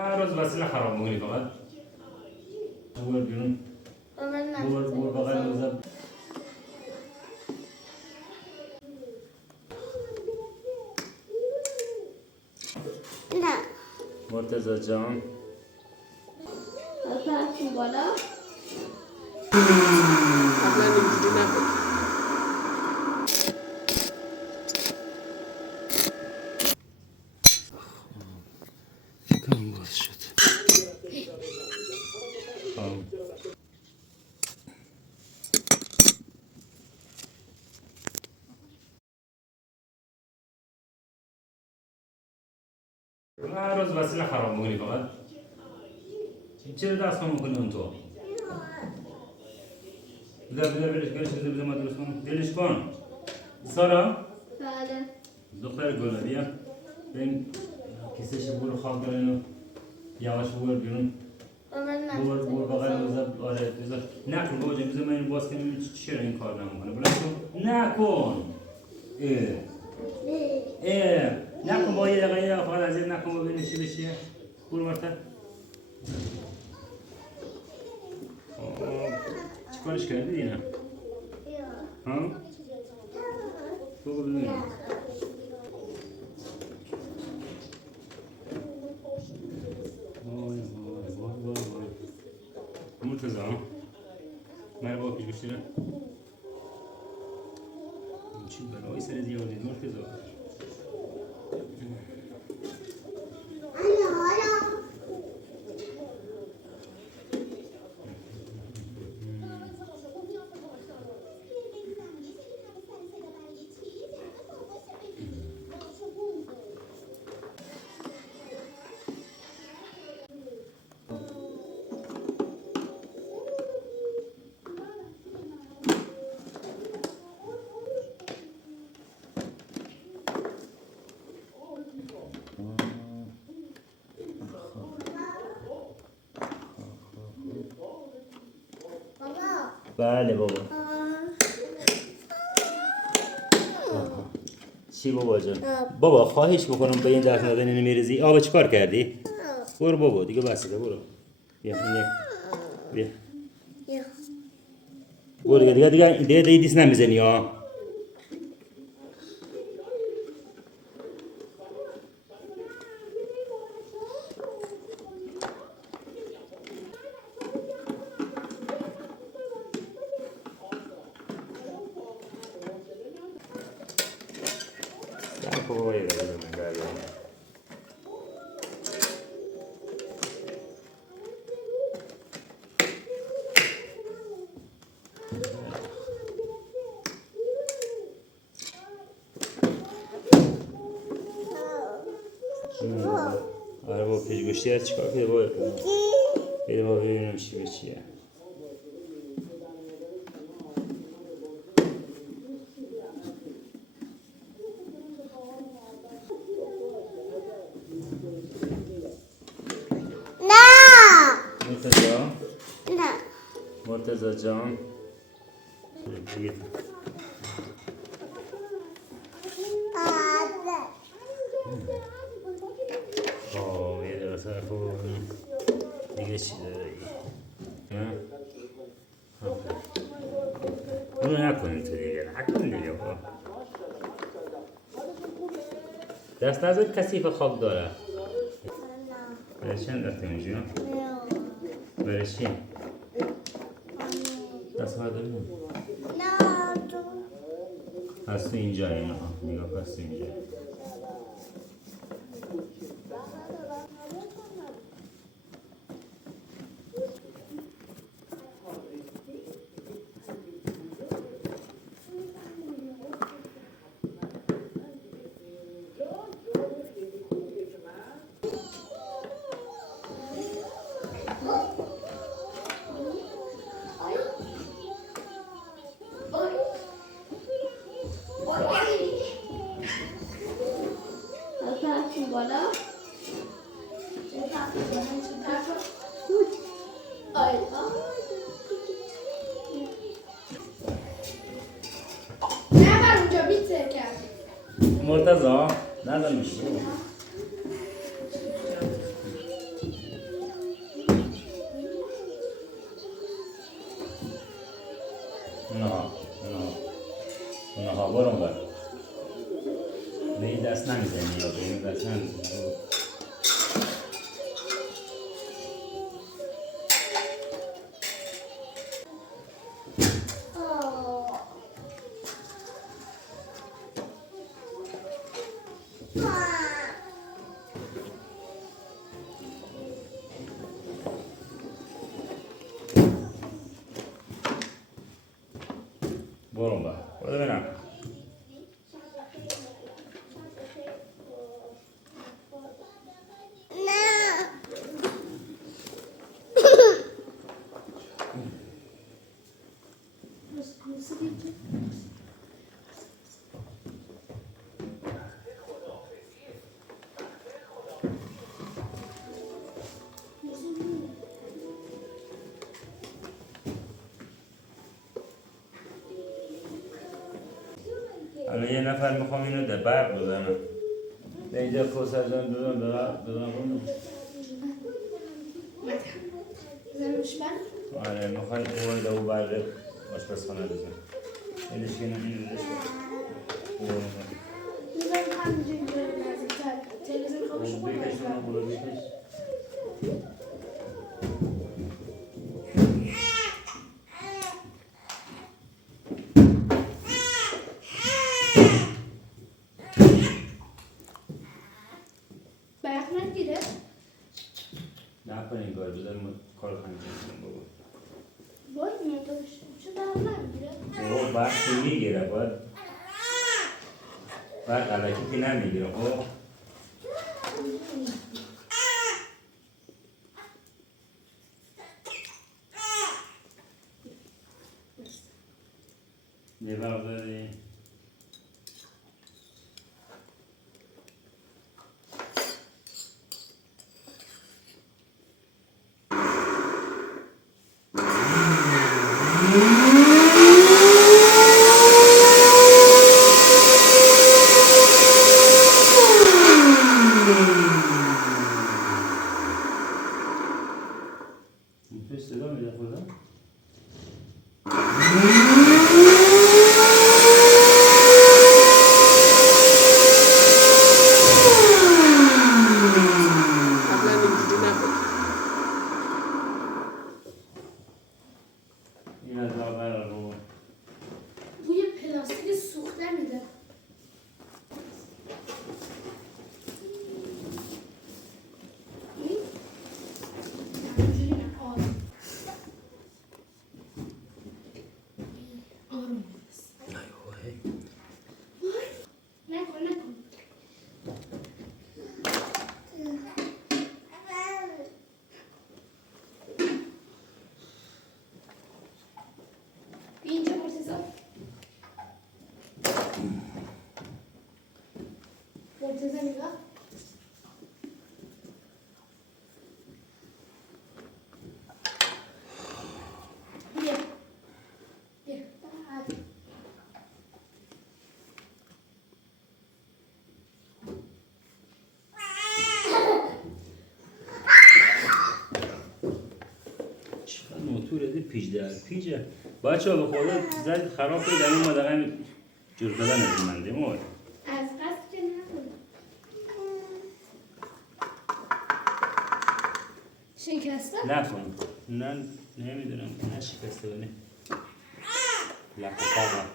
هر روز وسیله خراب می‌کنی فقط. بور بیرون. بور بغل روزا. نه. مرتضی جان. پرچم بالا. قبلا اینجوری نبود. کم باز شد. هر روز وسیله خراب می‌کنی فقط. چرا دست می‌کنی اون تو؟ بذار بذار ما درست کنم. دلش کن. سارا؟ بله. دختر گل بیا. این کیسه‌ش برو خواب برن. یواش بور بیرون. بور بغل روزا آره بذار نکن بابا جان بذار من اینو باز کنم چرا این کار نمی‌کنه بلند کن نکن نکن با یه دقیقه فقط از این نکن ببینیم چی بشه برو مرتب چیکارش کردی دینا ها بگو ببینیم مرتضی مرحبا پیش بشیره چی بلایی سر دیگه آورید مرتضی بله بابا چی بابا جان بابا خواهش بکنم به این دست ندن نمیریزی آبا چیکار کردی برو بابا دیگه بسیده برو بیا بیا برو دیگه دیست نمیزنی ها بابا یه دقیقه من گردم آره بابا پیش گوشتی هست چیکار کنه بابا بده بابا ببینم چی به چیه مرتضی جان یه درسته خوب دیگه چی داره اونو نکنی تو دیگه نکنی دیگه دست نزد کثیف خواب داره برای چی انداختی اونجا؟ برای چی؟ دست برداریم هست اینجا اینا نگاه هست اینجا بالا نه بر اونجا بیت کرد مرتضی نزن میشه برو ببینم. الان یه نفر میخوام اینو در برق بزنم. به اینجا کوسر جان بزنم کنم. بزنمش من؟ آره میخوای اوه در او برق آشپزخانه بزن. اینش که اینو بزنش بزنم همینجا اینجا نزدیکتر. تلویزیون خوابش خوب بکش. برق نگیره؟ نکنین کار بزنم کار خانجی کنم بابا. وای نداشت. چه برق نمیگیره؟ بابا برق که میگیره باید برق علکی که نمیگیره خب. یه برق داری؟ این صدا میده خدا؟ قبلا اینجوری نبود. این از آقا رو بوی پلاستیک سوخته میده. این؟ اینجوری نه. آروم بس. نکن. اینجا مرتضی نگاه. بیا. بعد. چقدر موتور دی پیجه بچه ها به خدا زد خراب کنید در اون مدقه جور کدن از من دیمون از قصد که نکنم. شکسته؟ نکن نه نمیدونم نه شکسته بونه لکه فقط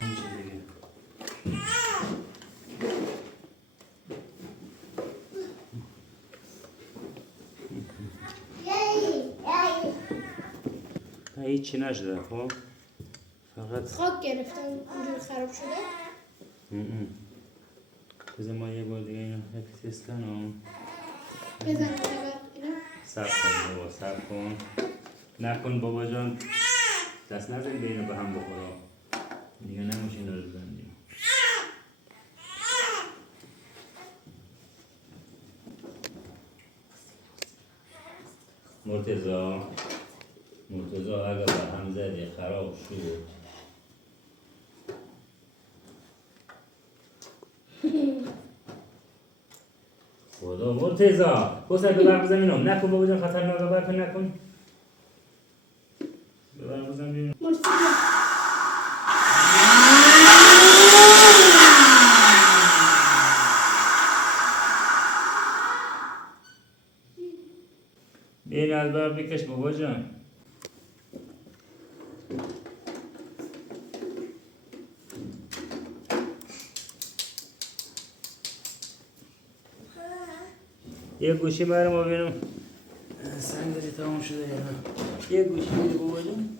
اینجا دیگه نه هیچی نشده خب فقط خاک گرفتم اونجور خراب شده. بذار ما یه بار دیگه اینو حفظ تست کنم. بزن نگاه اینو. صبر کن بابا صبر کن نکن بابا جان دست نزن به اینو به هم بخورا دیگه نموشه اینا رو بزندیم. مرتضی اگر به هم زدی خراب شد خدا مرتضی بسر به برق بزن اینم نکن بابا جان خطرناکه برق نکن به برق بزن بینم مرتضی این از برق بکش بابا جان یه گوشی برای ما بینم صندلی تمام شده یا نه؟ یه گوشی میده بابا جون.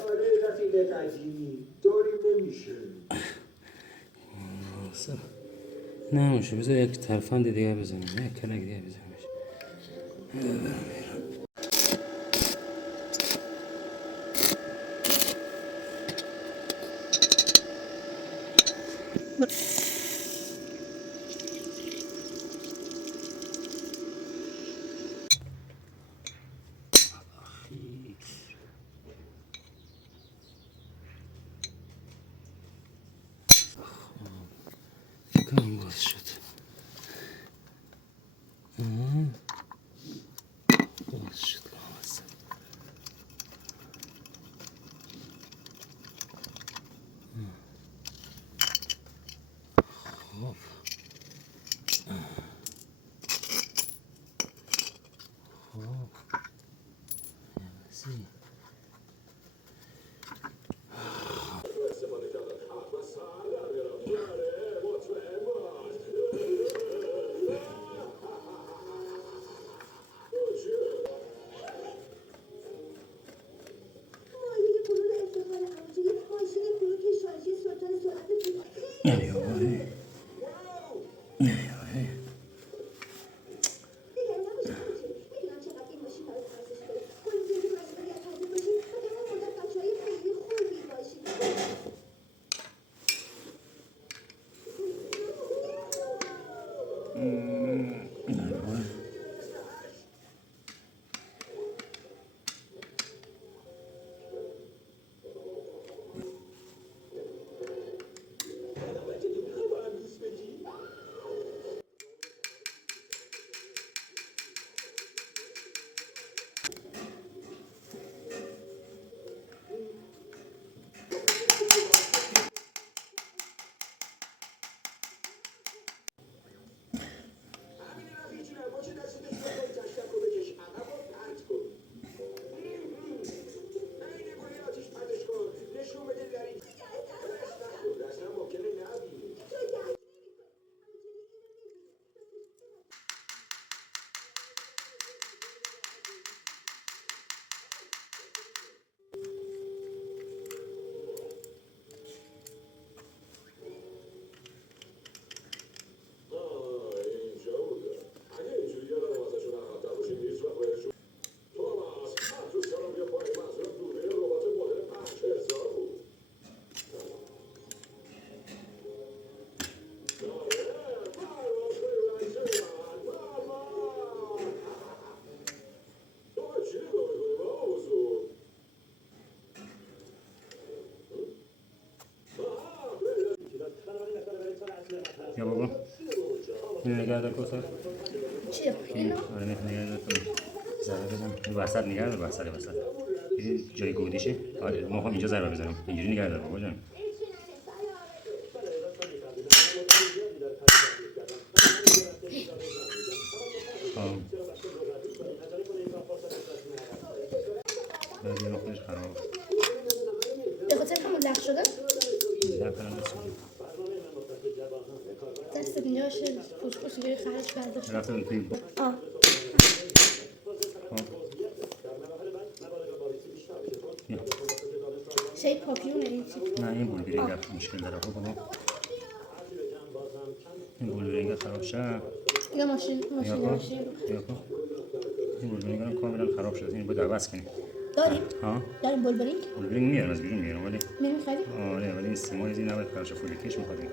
آره رفیق قدیمی داریم نمیشه. نه مشه بذار یک ترفند دیگه بزنیم، یک کلک دیگه بزنیم. کم باز شد. باز شد لامصب. خب سی. یا بابا اینو نگه دار کوسر چیه؟ اینو؟ آره نگه دار کنم ضربه بزن این وسط نگه دار وسط این جای گودیشه آره ما خواهم اینجا ضربه بزنم اینجوری نگه دار بابا جان یه نقطهش خراب به خاطر همون لخ شده؟ در کنم دست اینجا شد پوست روی خرش برداشت رفتم توی آه شاید پاپیونه این چی؟ نه این بولبیرینگ مشکل داره خب بابا این بولبیرینگ خراب شد یا ماشین این بولبیرینگ کاملا خراب شد این باید عوض کنیم داریم؟ ها؟ داریم بولبرینگ؟ بولبیرینگ میارم از بیرون میارم ولی میریم خرید؟ آره ولی این سیمای از این نباید خرابش فولیکش میخوادیم